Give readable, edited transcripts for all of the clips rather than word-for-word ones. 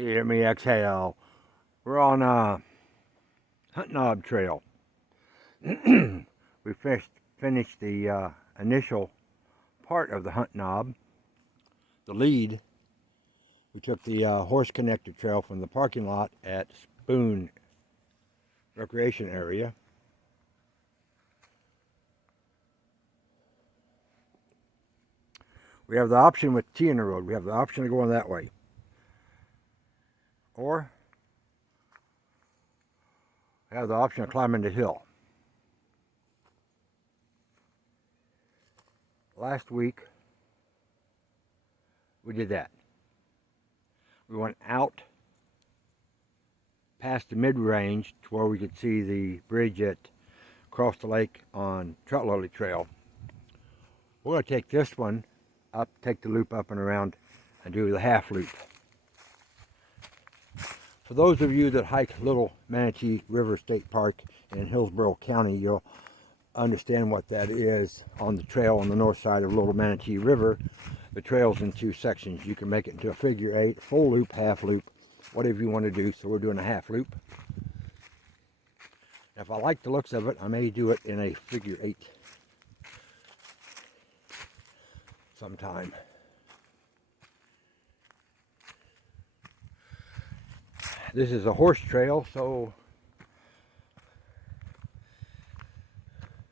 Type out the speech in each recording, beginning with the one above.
Let me exhale. We're on a Hunt Knob trail. We finished the initial part of the Hunt Knob, the lead. We took the horse connector trail from the parking lot at Spoon Recreation Area. We have the option with T in the road. We have the option of going that way. Or we have the option of climbing the hill. Last week, we did that. We went out past the mid-range to where we could see the bridge at across the lake on Trout Lily Trail. We're going to take this one up, take the loop up and around, and do the half loop. For those of you that hike Little Manatee River State Park in Hillsborough County, you'll understand what that is. On the trail on the north side of Little Manatee River, the trail's in two sections. You can make it into a figure eight, full loop, half loop, whatever you want to do. So we're doing a half loop. If I like the looks of it, I may do it in a figure eight sometime. This is a horse trail, so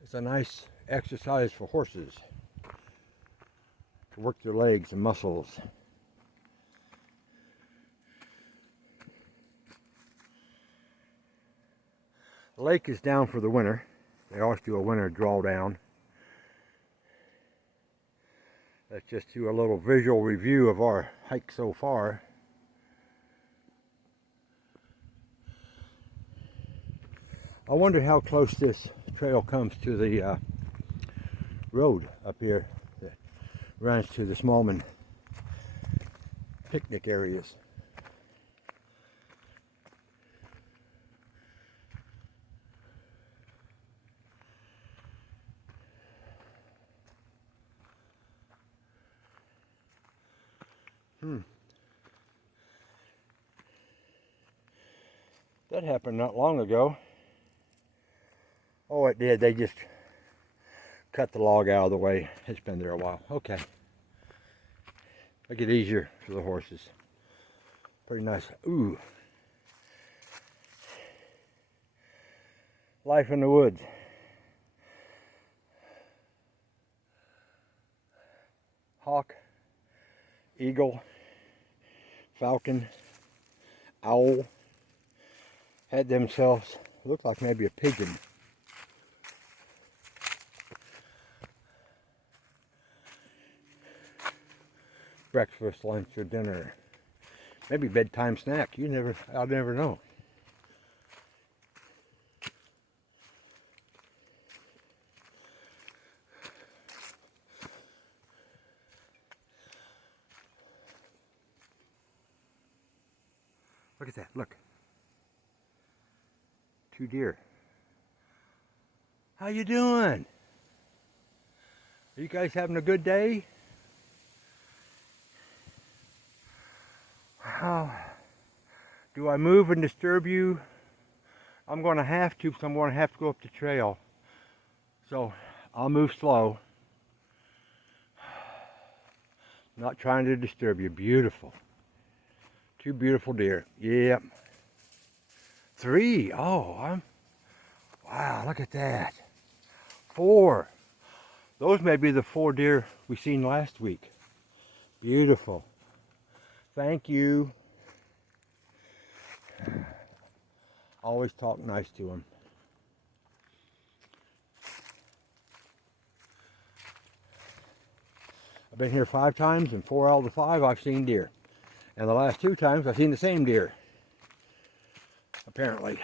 it's a nice exercise for horses to work their legs and muscles. The lake is down for the winter. They always do a winter drawdown. Let's just do a little visual review of our hike so far. I wonder how close this trail comes to the road up here that runs to the Smallman picnic areas. That happened not long ago. Oh, it did. They just cut the log out of the way. It's been there a while. Okay. Make it easier for the horses. Pretty nice. Ooh. Life in the woods. Hawk, eagle, falcon, owl had themselves, looked like maybe a pigeon. Breakfast, lunch, or dinner. Maybe bedtime snack. I'll never know. Look at that, look. 2 deer. How you doing? Are you guys having a good day? How do I move and disturb you? I'm going to have to, because I'm going to have to go up the trail. So I'll move slow. Not trying to disturb you. Beautiful. 2 beautiful deer. Yep. 3. Oh, wow, look at that. 4. Those may be the 4 deer we seen last week. Beautiful. Thank you. Always talk nice to them. I've been here 5 times, and 4 out of the 5 I've seen deer. And the last 2 times I've seen the same deer. Apparently.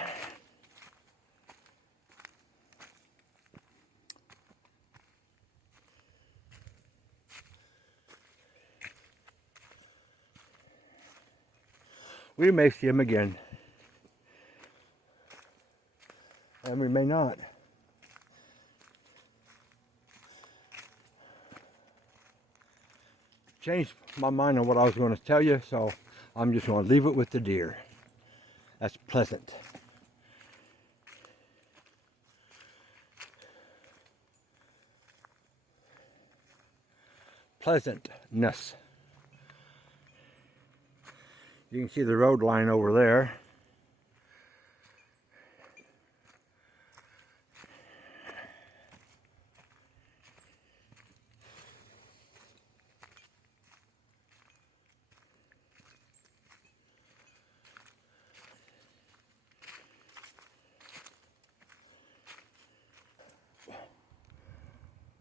We may see him again. And we may not. Changed my mind on what I was going to tell you, so I'm just going to leave it with the deer. That's pleasant. Pleasantness. You can see the road line over there.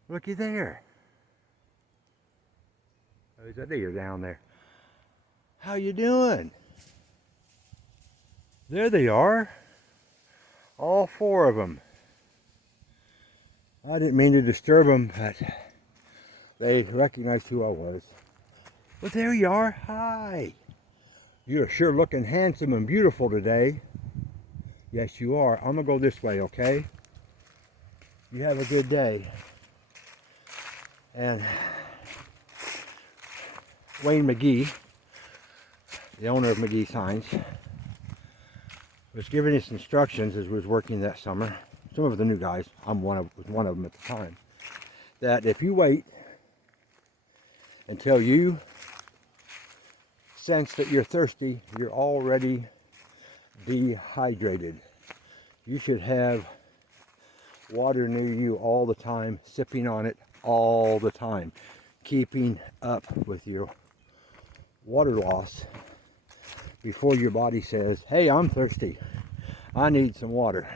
Looky there. There's a deer down there. How you doing? There they are. All four of them. I didn't mean to disturb them, but they recognized who I was. But there you are. Hi. You're sure looking handsome and beautiful today. Yes, you are. I'm going to go this way, okay? You have a good day. And Wayne McGee, the owner of McGee Signs, was giving us instructions as we was working that summer. Some of the new guys, was one of them at the time, that if you wait until you sense that you're thirsty, you're already dehydrated. You should have water near you all the time, sipping on it all the time, keeping up with your water loss before your body says, hey, I'm thirsty, I need some water.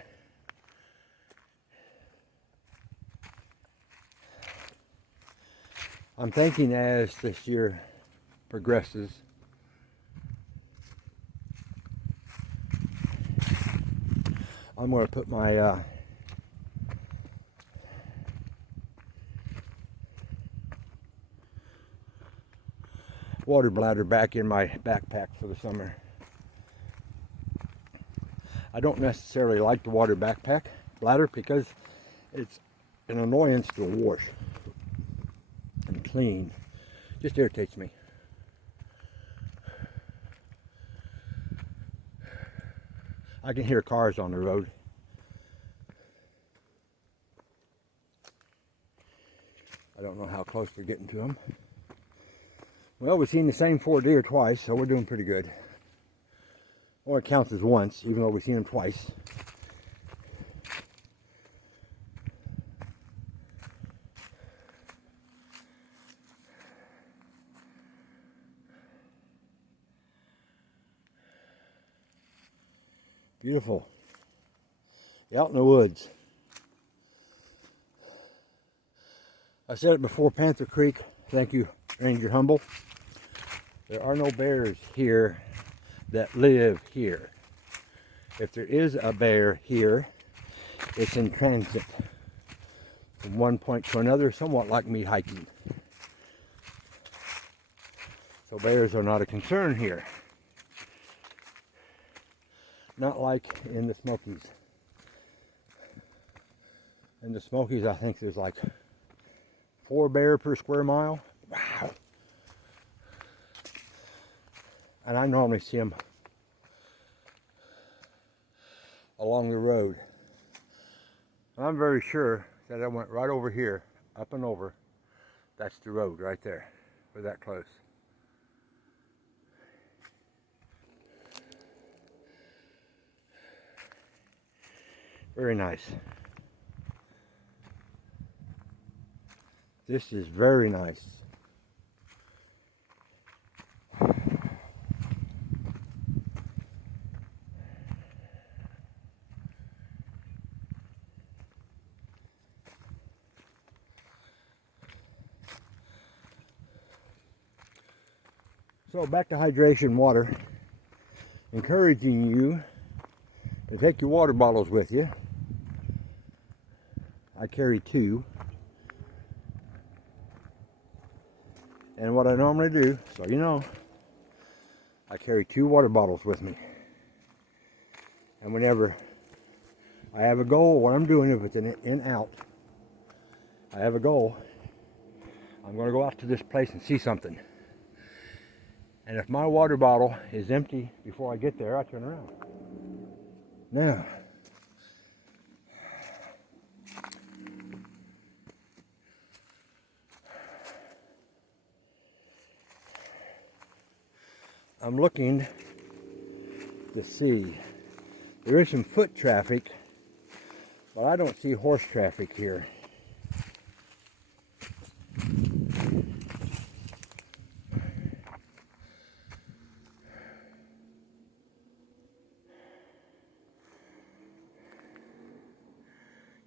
I'm thinking as this year progresses, I'm going to put my water bladder back in my backpack for the summer. I don't necessarily like the water bladder because it's an annoyance to wash and clean. Just irritates me. I can hear cars on the road. I don't know how close we're getting to them. Well, we've seen the same 4 deer twice, so we're doing pretty good. Or it counts as once, even though we've seen them twice. Beautiful. Out in the woods. I said it before, Panther Creek. Thank you, Ranger Humble. There are no bears here that live here. If there is a bear here, it's in transit from one point to another, somewhat like me hiking. So bears are not a concern here. Not like in the Smokies. In the Smokies, I think there's like 4 bears per square mile. Wow. And I normally see them along the road. I'm very sure that I went right over here, up and over. That's the road right there. We're that close. Very nice. This is very nice. So back to hydration, water. Encouraging you to take your water bottles with you. I carry 2. And what I normally do, so you know, I carry 2 water bottles with me. And whenever I have a goal, what I'm doing, if it's an in-out, I have a goal, I'm going to go out to this place and see something. And if my water bottle is empty before I get there, I turn around. Now, I'm looking to see. There is some foot traffic, but I don't see horse traffic here.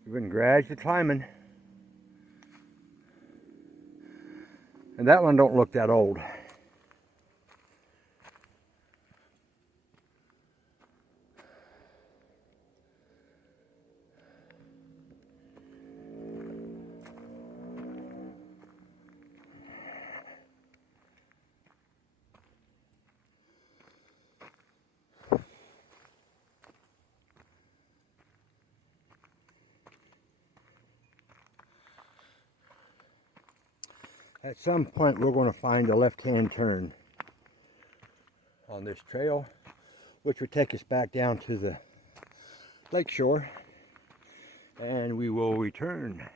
You've been gradually climbing. And that one don't look that old. At some point we're going to find a left-hand turn on this trail, which would take us back down to the lake shore, and we will return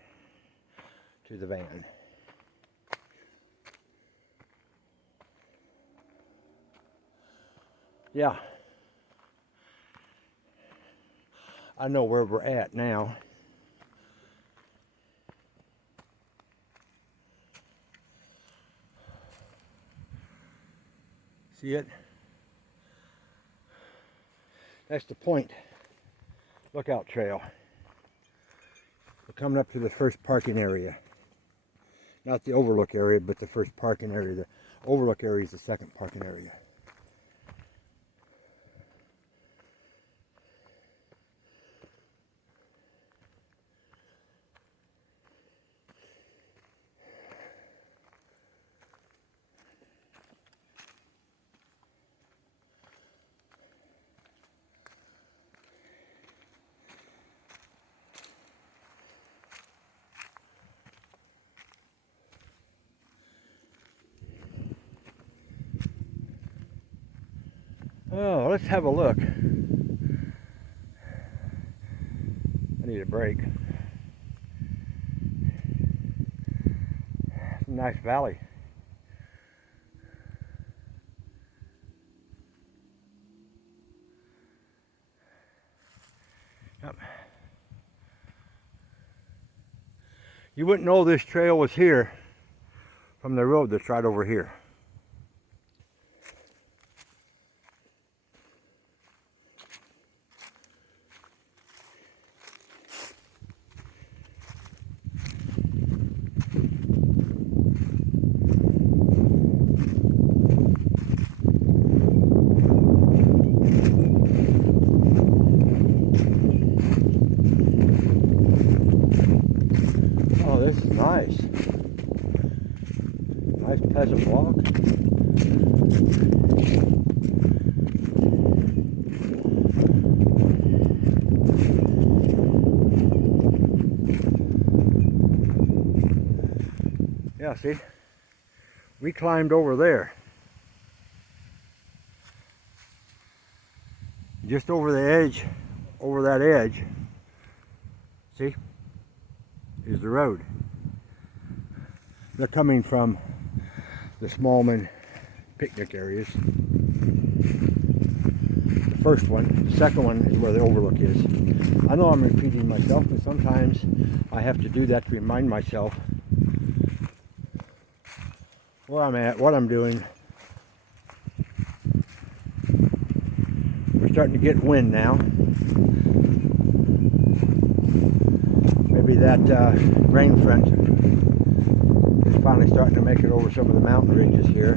to the van. Yeah, I know where we're at now. See it? That's the Point Lookout Trail. We're coming up to the first parking area. Not the overlook area, but the first parking area. The overlook area is the second parking area. Oh, let's have a look. I need a break. Nice valley. Yep. You wouldn't know this trail was here from the road that's right over here. Oh, this is nice. Nice peasant walk. Yeah, see? We climbed over there. Just over the edge, over that edge, see, is the road. They're coming from the Smallman picnic areas. The first one, the second one is where the overlook is. I know I'm repeating myself, but sometimes I have to do that to remind myself where I'm at, what I'm doing. We're starting to get wind now. Maybe that rain front is finally starting to make it over some of the mountain ridges here.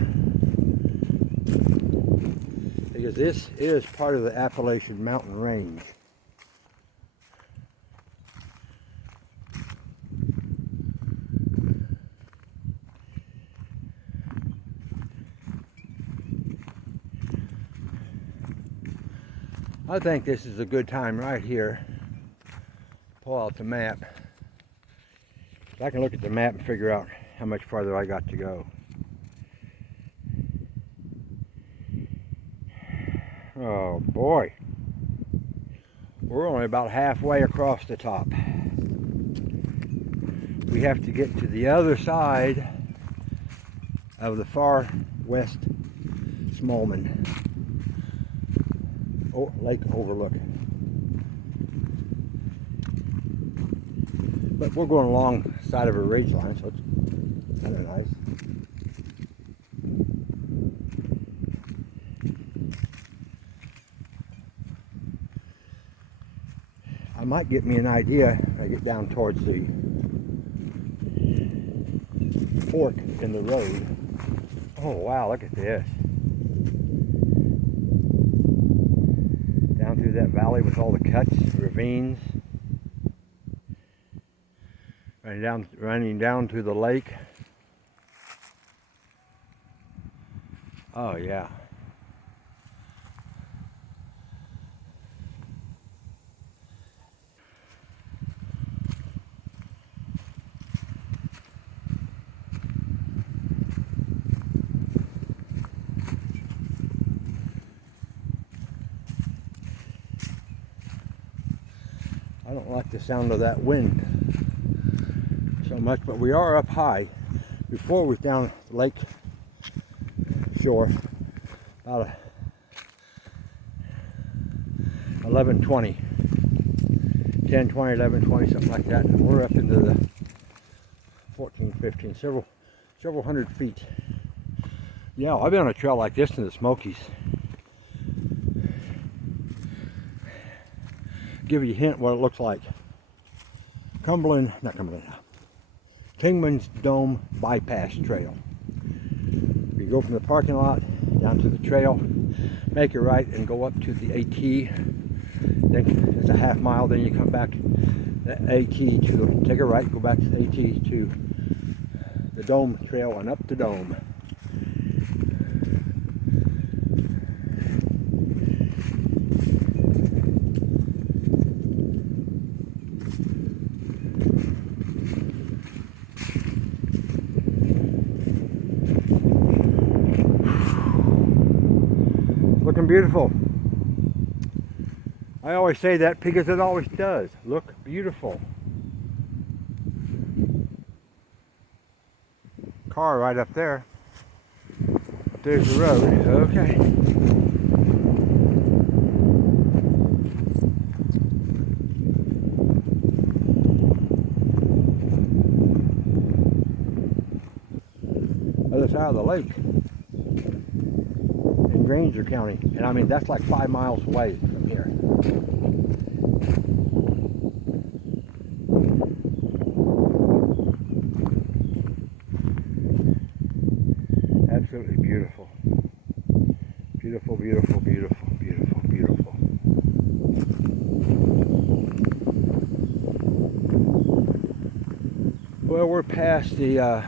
Because this is part of the Appalachian Mountain Range. I think this is a good time right here. Pull out the map. I can look at the map and figure out how much farther I got to go. Oh boy. We're only about halfway across the top. We have to get to the other side of the far west Smallman Lake overlook. But we're going along the side of a ridge line, so it's kind of nice. I might get me an idea if I get down towards the fork in the road. Oh wow, look at this. Down through that valley with all the cuts, ravines. Running down to the lake. Oh yeah. I don't like the sound of that wind so much, but we are up high. Before we was down the lake shore, about 11:20, 10:20, 11:20, something like that. And we're up into the 14, 15, several hundred feet. Yeah, I've been on a trail like this in the Smokies. Give you a hint what it looks like. Kingman's Dome Bypass Trail. You go from the parking lot down to the trail, make a right and go up to the AT. Then it's a half mile, then you come back the AT to take a right, go back to the AT to the Dome Trail and up the Dome. Looking beautiful. I always say that because it always does look beautiful. Car right up there. There's the road. Okay. Other side of the lake. Granger County, and I mean that's like 5 miles away from here. Absolutely beautiful. Beautiful, beautiful, beautiful, beautiful, beautiful. Well, we're past the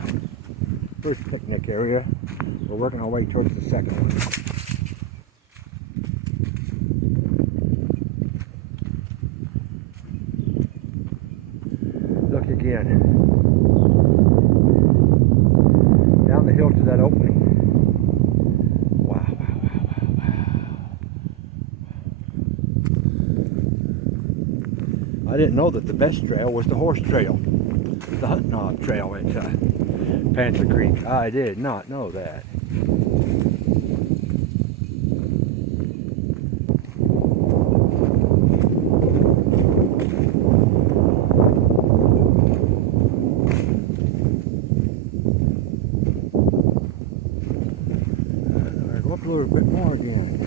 first picnic area. We're working our way towards the second one. Look again. Down the hill to that opening. Wow, wow, wow, wow, wow. I didn't know that the best trail was the horse trail. The Hunt Knob Trail into Panther Creek. I did not know that. Go up a little bit more again.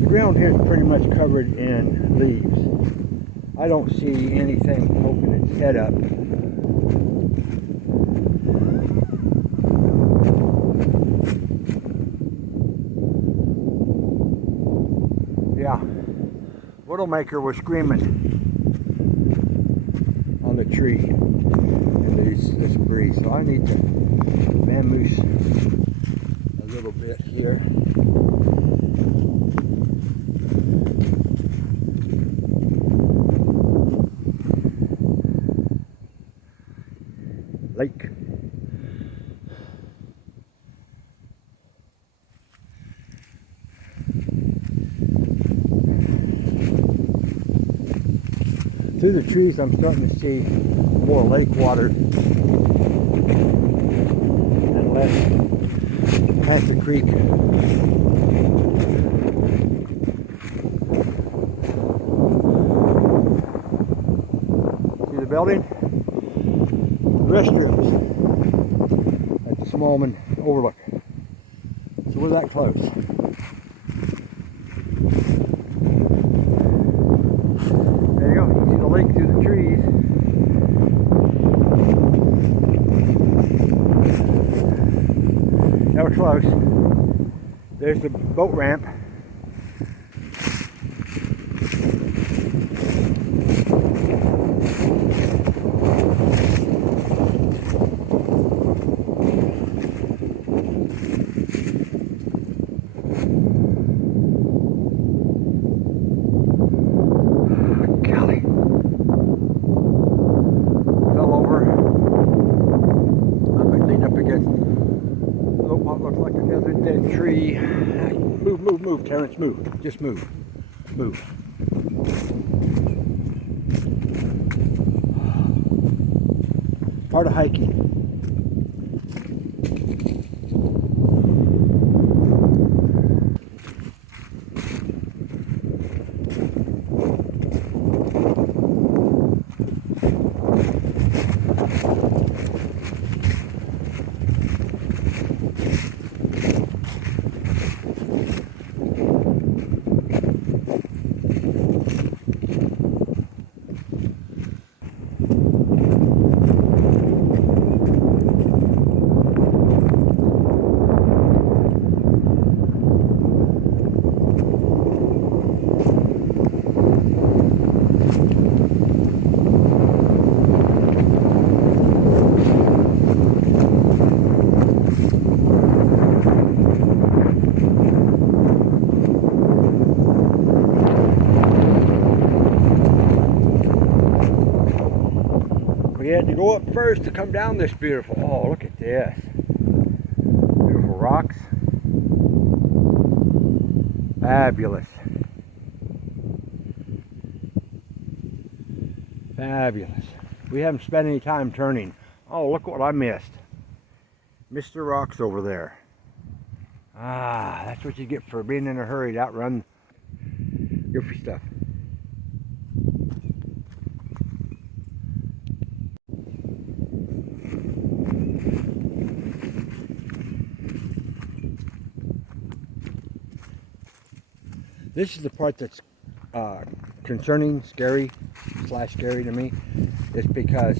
The ground here is pretty much covered in leaves. I don't see anything poking its head up. Yeah, Widowmaker was screaming on the tree in this breeze, so I need to vamoose a little bit here. Lake. Through the trees, I'm starting to see more lake water and less Panther Creek. See the building? Restrooms at the Smallman Overlook. So we're that close. There you go. You can see the lake through the trees. Now we're close. There's the boat ramp. Golly. Fell over. I leaned up against what looks like another dead tree. Move, move, move, Terrence, move. Just move. Move. Part of hiking. We had to go up first to come down this beautiful. Oh, look at this. Beautiful rocks. Fabulous. Fabulous. We haven't spent any time turning. Oh, look what I missed. Missed the rocks over there. Ah, that's what you get for being in a hurry to outrun goofy stuff. This is the part that's concerning, scary to me. It's because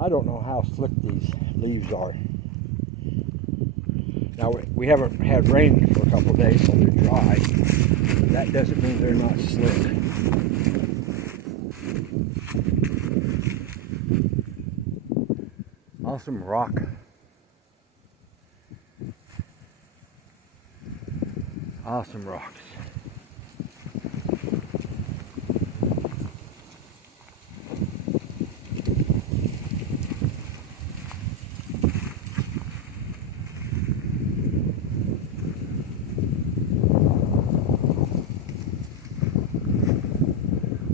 I don't know how slick these leaves are. Now, we haven't had rain for a couple of days, so they're dry. That doesn't mean they're not slick. Awesome rock. Awesome rocks.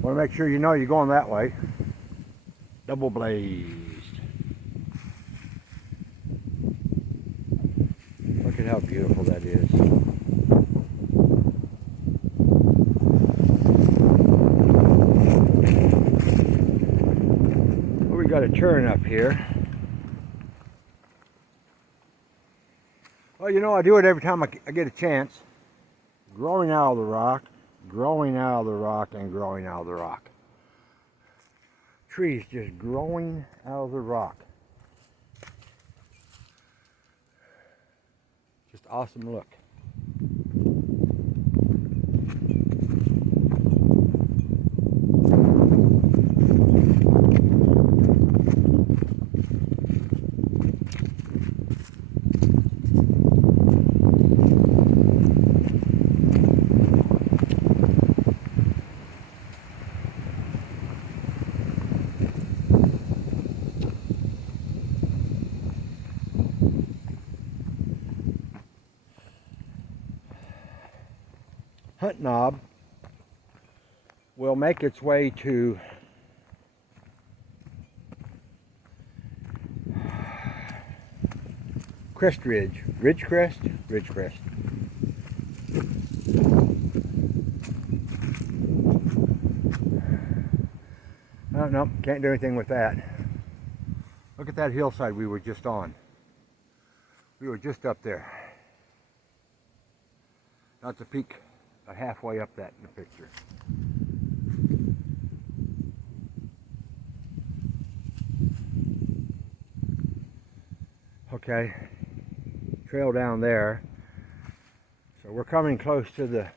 Want to make sure you know you're going that way. Double blazed. Look at how beautiful that is. Well, we got a turn up here. Well, you know, I do it every time I get a chance. Growing out of the rock, growing out of the rock, and growing out of the rock. Trees just growing out of the rock. Just awesome look. Hunt knob will make its way to Crest Ridge. Ridgecrest? Ridgecrest. Oh, no, can't do anything with that. Look at that hillside we were just on. We were just up there. Not the peak, about halfway up that in the picture. Okay, trail down there. So we're coming close to the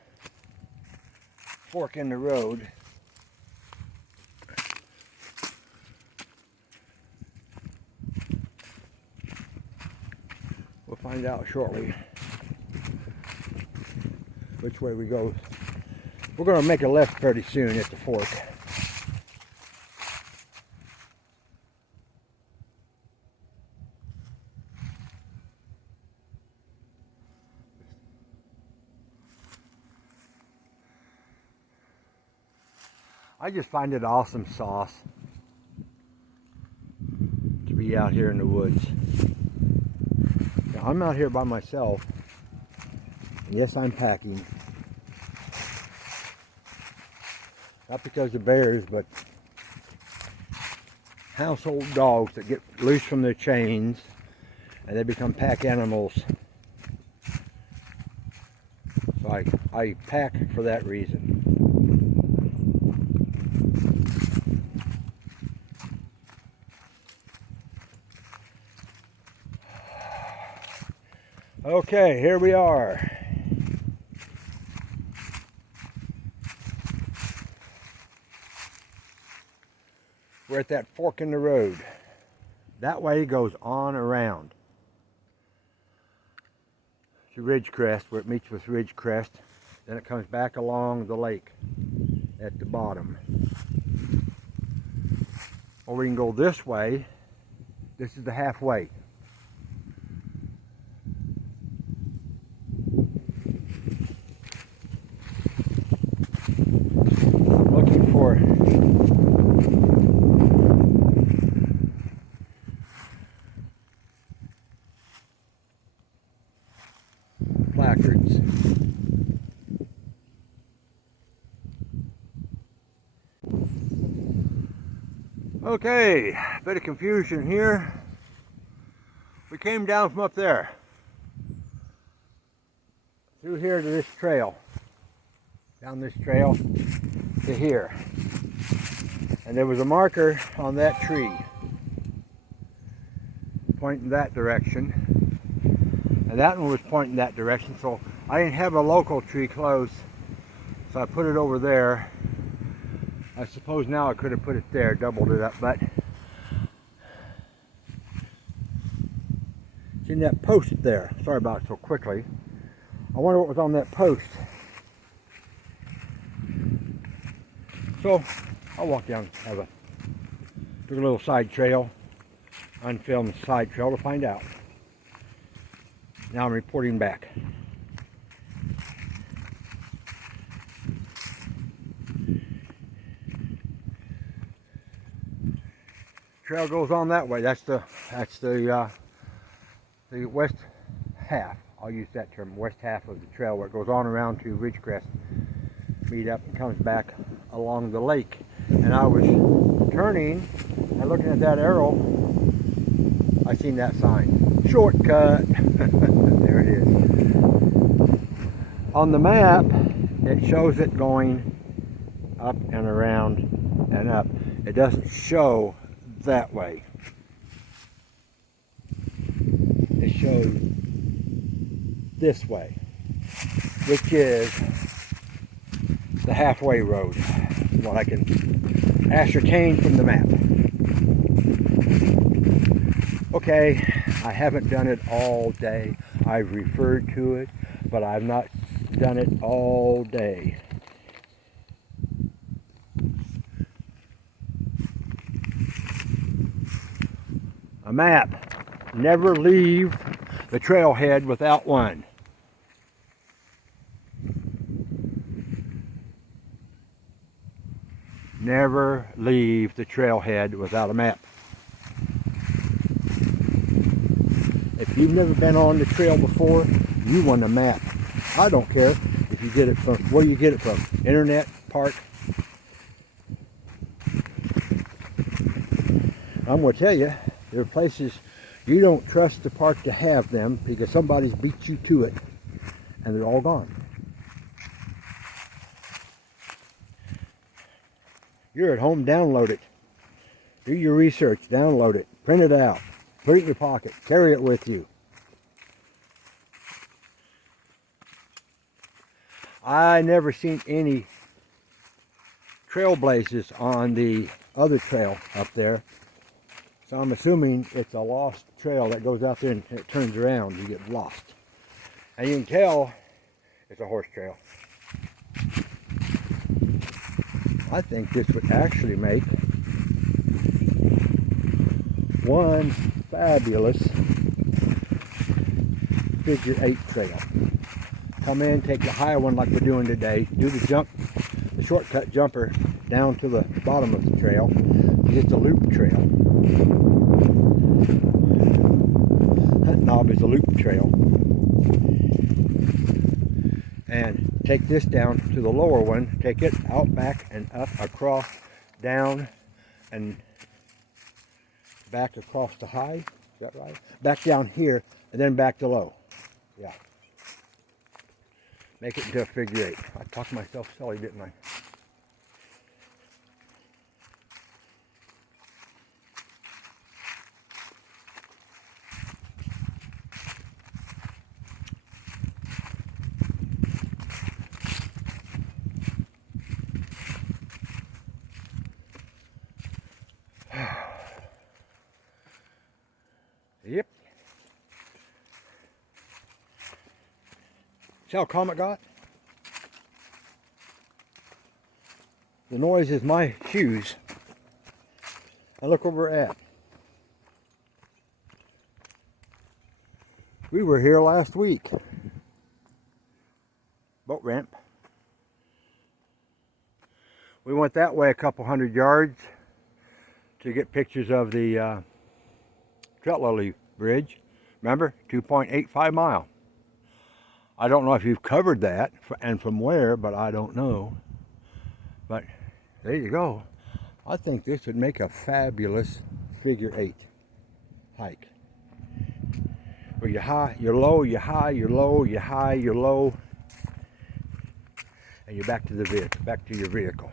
fork in the road. We'll find out shortly which way we go. We're going to make a left pretty soon at the fork. I just find it awesome sauce to be out here in the woods. Now, I'm out here by myself. And yes, I'm packing. Not because of bears, but household dogs that get loose from their chains and they become pack animals. So I pack for that reason. Okay, here we are. We're at that fork in the road. That way goes on around to Ridgecrest, where it meets with Ridgecrest. Then it comes back along the lake at the bottom. Or we can go this way. This is the halfway. Looking for placards. Okay, bit of confusion here. We came down from up there through here to this trail, down this trail to here, and there was a marker on that tree pointing that direction, and that one was pointing that direction, so I didn't have a local tree close, so I put it over there. I suppose now I could have put it there, doubled it up, but it's in that post there. Sorry about it so quickly. I wonder what was on that post. So I'll walk down, have a little side trail, unfilmed side trail to find out. Now I'm reporting back. Trail goes on that way. That's the west half. I'll use that term, west half of the trail, where it goes on around to Ridgecrest, meet up and comes back along the lake. And I was turning and looking at that arrow. I seen that sign, shortcut. There it is. On the map, it shows it going up and around and up. It doesn't show that way. It shows this way, which is the halfway road, what I can ascertain from the map. Okay, I haven't done it all day. I've referred to it, but I've not done it all day. A map. Never leave the trailhead without one. Never leave the trailhead without a map. If you've never been on the trail before, you want a map. I don't care if you get it from, where you get it from, internet, park. I'm going to tell you, there are places you don't trust the park to have them because somebody's beat you to it and they're all gone. You're at home, download it. Do your research, download it, print it out, put it in your pocket, carry it with you. I never seen any trailblazers on the other trail up there. So I'm assuming it's a lost trail that goes out there and it turns around, you get lost. And you can tell it's a horse trail. I think this would actually make one fabulous figure 8 trail. Come in, take the higher one like we're doing today, do the jump, the shortcut jumper down to the bottom of the trail. It's a loop trail. That knob is a loop trail. And take this down to the lower one, take it out, back, and up, across, down, and back across to high. Is that right? Back down here, and then back to low. Yeah. Make it into a figure 8. I talked myself silly, didn't I? Yep. See how calm it got? The noise is my shoes. And look where we're at. We were here last week. Boat ramp. We went that way a couple hundred yards to get pictures of the Tretlily Bridge. Remember, 2.85 mile. I don't know if you've covered that and from where, but I don't know. But there you go. I think this would make a fabulous figure 8 hike. Where you're high, you're low, you're high, you're low, you're high, you're low, and you're back to the vehicle, back to your vehicle.